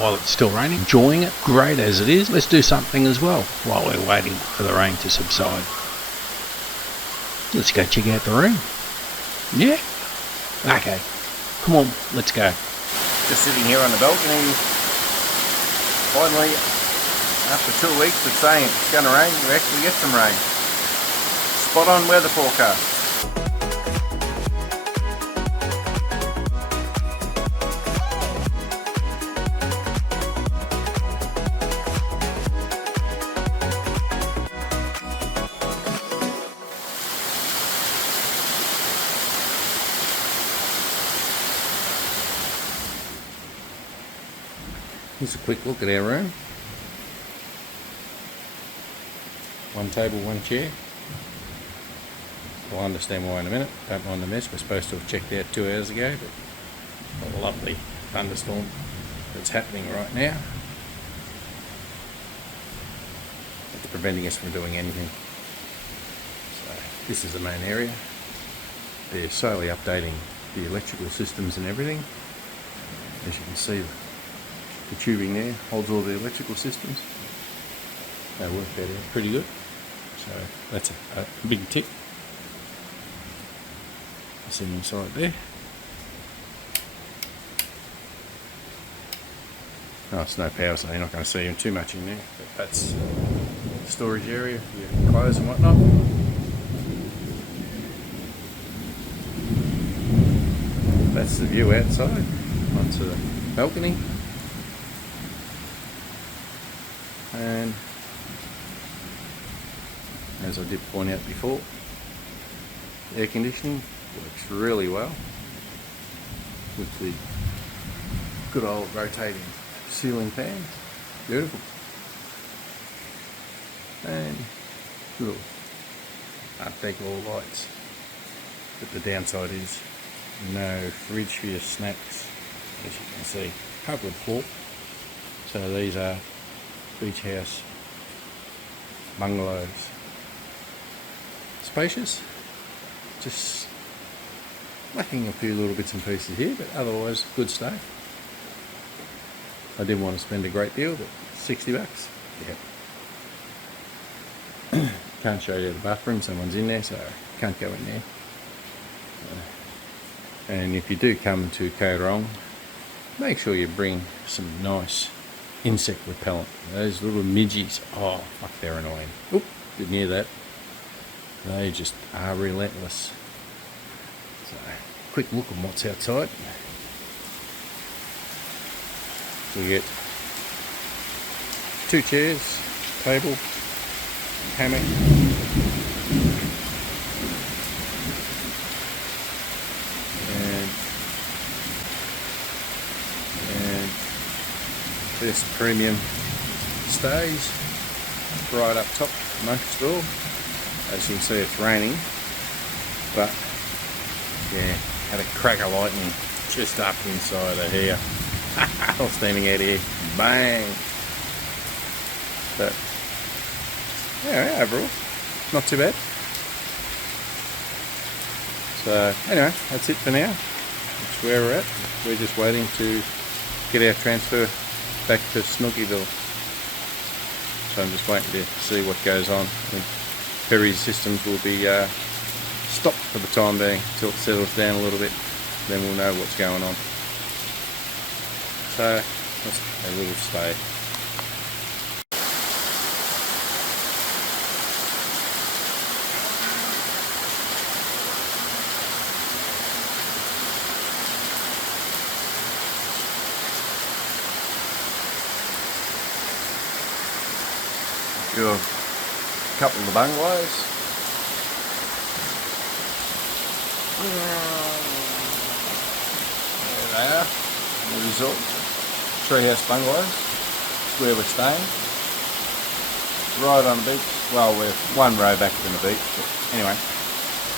while it's still raining, enjoying it, great as it is. Let's do something as well while we're waiting for the rain to subside. Let's go check out the room. Yeah? Okay. Come on, let's go. Just sitting here on the balcony. Finally, after 2 weeks of saying it's going to rain, we actually get some rain. Spot on weather forecast. Here's a quick look at our room. One table, one chair. We'll understand why in a minute. Don't mind the mess. We're supposed to have checked out 2 hours ago, but a lovely thunderstorm that's happening right now. It's preventing us from doing anything. So this is the main area. They're slowly updating the electrical systems and everything. As you can see, the tubing there holds all the electrical systems. They work that out pretty good. So that's a big tick. That's in inside there. Oh, it's no power, so you're not going to see them too much in there. But that's the storage area for your clothes and whatnot. That's the view outside onto the balcony. And as I did point out before, air conditioning works really well with the good old rotating ceiling fan. Beautiful. And little Art Deco lights. But the downside is no fridge for your snacks, as you can see. Hardwood floor. So these are beach house bungalows. Spacious, just lacking a few little bits and pieces here, but otherwise good stuff. I didn't want to spend a great deal, but $60. Yeah. Can't show you the bathroom, someone's in there, so can't go in there. And if you do come to Koh Rong, make sure you bring some nice insect repellent. Those little midgies, oh fuck, they're annoying. Oop, didn't hear that. They just are relentless. So, quick look at what's outside. We get 2 chairs, table, hammock. And this premium stays right up top amongst it all. As you can see, it's raining, but yeah, had a crack of lightning just up inside of here. I was standing out here, bang. But yeah, overall, not too bad. So anyway, that's it for now. That's where we're at. We're just waiting to get our transfer back to Snookyville. So I'm just waiting to see what goes on. Ferry systems will be stopped for the time being until it settles down a little bit. Then we'll know what's going on. So that's a little stay. Do a couple of the bungalows. There they are, the resort. Treehouse bungalows. That's where we're staying. Right on the beach. Well, we're one row back from the beach, but anyway.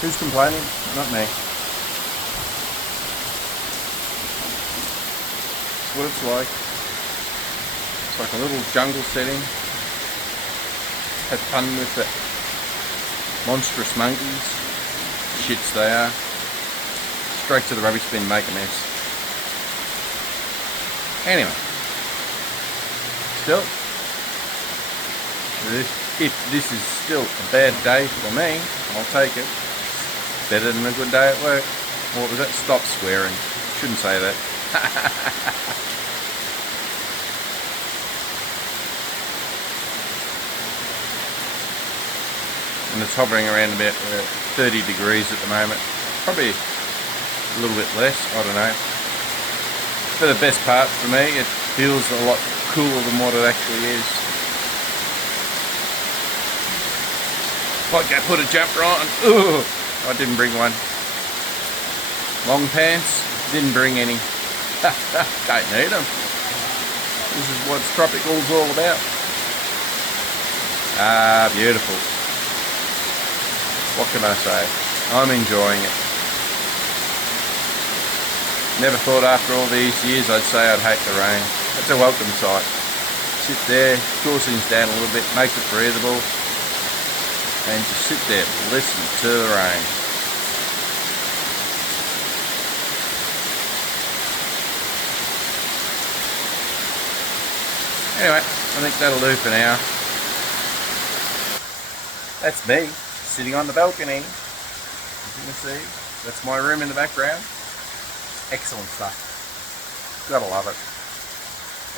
Who's complaining? Not me. That's what it's like. It's like a little jungle setting. Had fun with the monstrous monkeys. Shits they are. Straight to the rubbish bin, make a mess. Anyway, still. If this is still a bad day for me, I'll take it. Better than a good day at work. What was that? Stop swearing. Shouldn't say that. And it's hovering around about 30 degrees at the moment. Probably a little bit less, I don't know. But the best part for me, it feels a lot cooler than what it actually is. Might go put a jumper on. Ooh, I didn't bring one. Long pants, didn't bring any. Don't need them. This is what tropical's all about. Ah, beautiful. What can I say? I'm enjoying it. Never thought after all these years I'd say I'd hate the rain. It's a welcome sight. Sit there, cool things down a little bit, makes it breathable, and just sit there, listen to the rain. Anyway, I think that'll do for now. That's me, sitting on the balcony. As you can see, that's my room in the background. Excellent stuff. Gotta love it.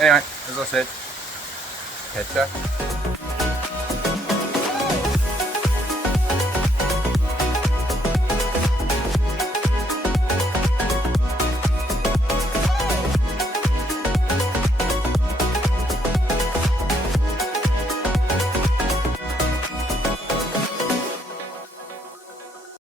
Anyway, as I said, catch ya.